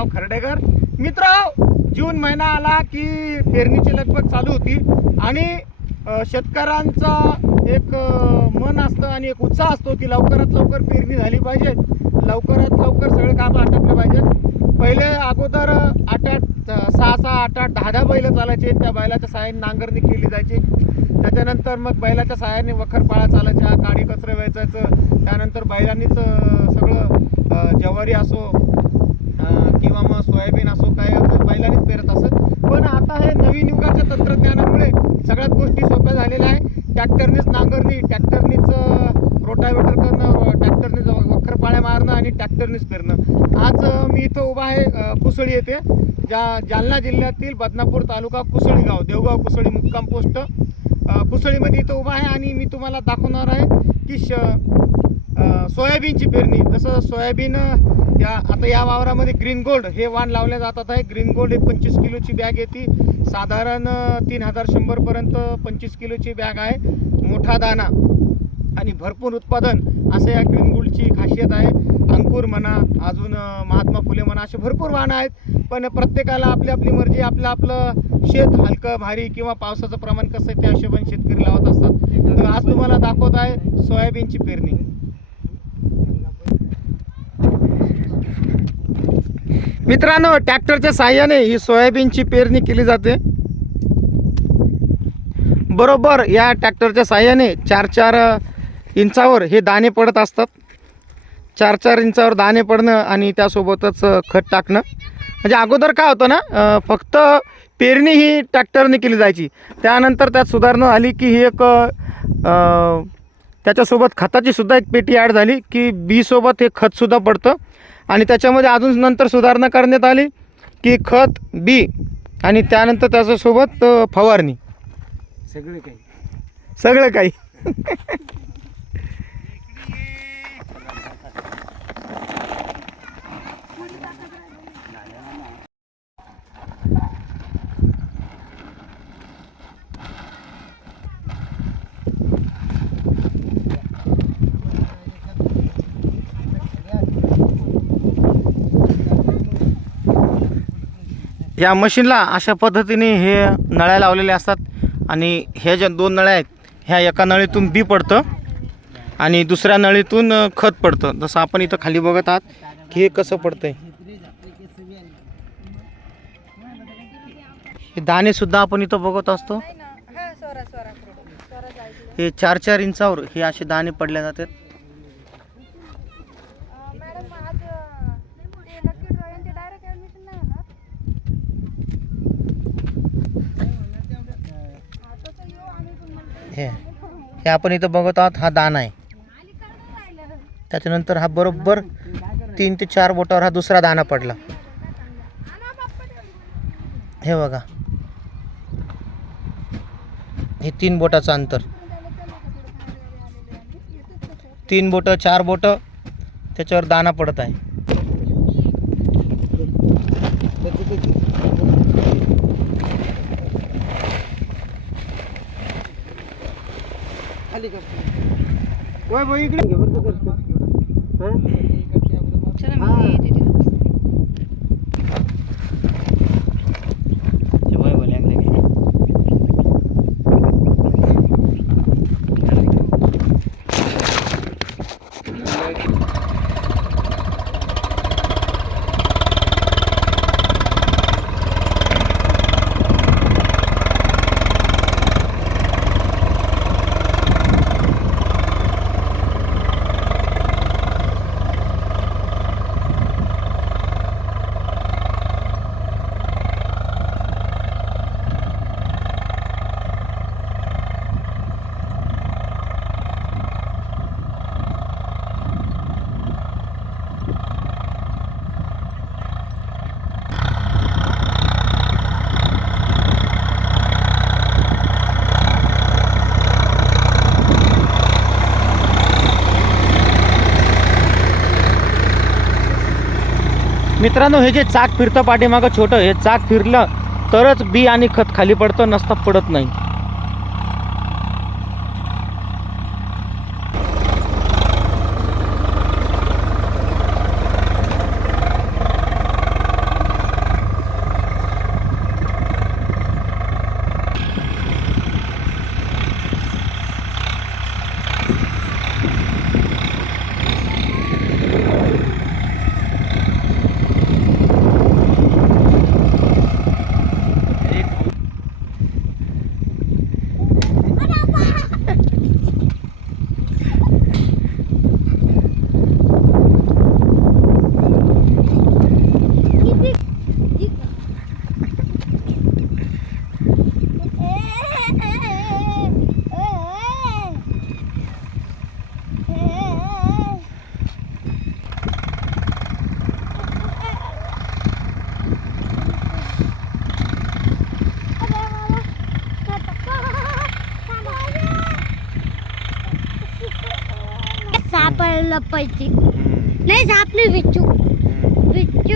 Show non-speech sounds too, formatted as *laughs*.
नाव खर्डेकर. मित्र जून महिना आला की पेरणीची लगबग चालू होती आणि शेतकऱ्यांचा एक मन असतं आणि एक उत्साह असतो की लवकरात लवकर पेरणी झाली पाहिजे. लवकरात लवकर सगळे कामं आटपले पाहिजेत. पहिले अगोदर आठ आठ सहा सहा आठ आठ दहा दहा बैल चालायचे. त्या बैलाच्या सहाय्याने नांगरणी केली जायची. त्याच्यानंतर मग बैलाच्या सहाय्याने वखरपाळा चालायच्या काडी कचरे वेचायचं. त्यानंतर बैलांनीच सगळं जवारी ज्वारी असो अ, किंवा मग सोयाबीन असो काय असं बैलांनीच पेरत असत पण आता हे तंत्रज्ञानामुळे सगळ्यात गोष्टी सोप्या झालेल्या आहे ट्रॅक्टरनीच नांगरणी ट्रॅक्टरनीच रोटावेटर करणं ट्रॅक्टरनीच वखरपाळ्या मारणं आणि ट्रॅक्टरनीच पेरणं. आज मी इथं उभा आहे कुसळी येथे. ज्या जालना जिल्ह्यातील बदनापूर तालुका कुसळी गाव देवगाव कुसळी मुक्काम पोस्ट. कुसळीमध्ये इथं उभा आहे आणि मी तुम्हाला दाखवणार आहे की श सोयाबीनची पेरणी. जसं सोयाबीन या आता या वावरामध्ये ग्रीन गोल्ड हे वाण लावल्या जातात आहे. ग्रीन गोल्ड हे पंचवीस किलोची बॅग येते. साधारण तीन हजार शंभरपर्यंत पंचवीस किलोची बॅग आहे. मोठा दाना आणि भरपूर उत्पादन असं या ग्रीन गोल्डची खासियत आहे. अंकुर म्हणा अजून महात्मा फुले म्हणा असे भरपूर वाहनं आहेत. पण प्रत्येकाला आपली आपली मर्जी आपलं आपलं शेत हलकं भारी किंवा पावसाचं प्रमाण कसं आहे त्या हिशोबाने शेतकरी लावत असतात. तर आज तुम्हाला दाखवत आहे सोयाबीनची पेरणी. मित्रांनो ट्रॅक्टरच्या साह्याने ही सोयाबीनची पेरणी केली जाते. बरोबर या ट्रॅक्टरच्या साह्याने चार चार इंचावर हे दाणे पडत असतात. चार चार इंचावर दाणे पडणं आणि त्यासोबतच खत टाकणं. म्हणजे अगोदर काय होतं ना फक्त पेरणी ही ट्रॅक्टरने केली जायची. त्यानंतर त्यात सुधारणा झाली की ही एक त्याच्यासोबत खताची सुद्धा एक पेटी ॲड झाली की बीसोबत हे खतसुद्धा पडतं. आणि त्याच्यामध्ये अजून नंतर सुधारणा करण्यात आली की खत बी आणि त्यानंतर त्याच्यासोबत फवारणी. सगळे काही. सगळं काही. *laughs* या मशीनला अशा पद्धतीने हे नळ्या लावलेल्या असतात आणि ह्या ज्या दोन नळ्या आहेत ह्या एका नळीतून बी पडतं आणि दुसऱ्या नळीतून खत पडतं. जसं आपण इथं खाली बघत आहात की हे कसं पडतंय. हे दाणेसुद्धा आपण इथं बघत असतो. हा हे चार चार इंचावर हे असे दाणे पडले जातात. हे. हे आपण इथं बघत आहोत हा दाना आहे. त्याच्यानंतर हा बरोबर तीन ते चार बोटावर हा दुसरा दाना पडला. हे बघा. हे तीन बोटाचं अंतर. तीन बोटं चार बोटं त्याच्यावर दाना पडत आहे. ખાલી કરતો કોઈ ભાઈ ઇકડે હા मित्रांनो हे जे चाक फिरतं पाठीमागं छोटं हे चाक फिरलं तरच बी आणि खत खाली पडतं नसतं पडत नाही. लपायची नाही झापली विच्चू विच्चू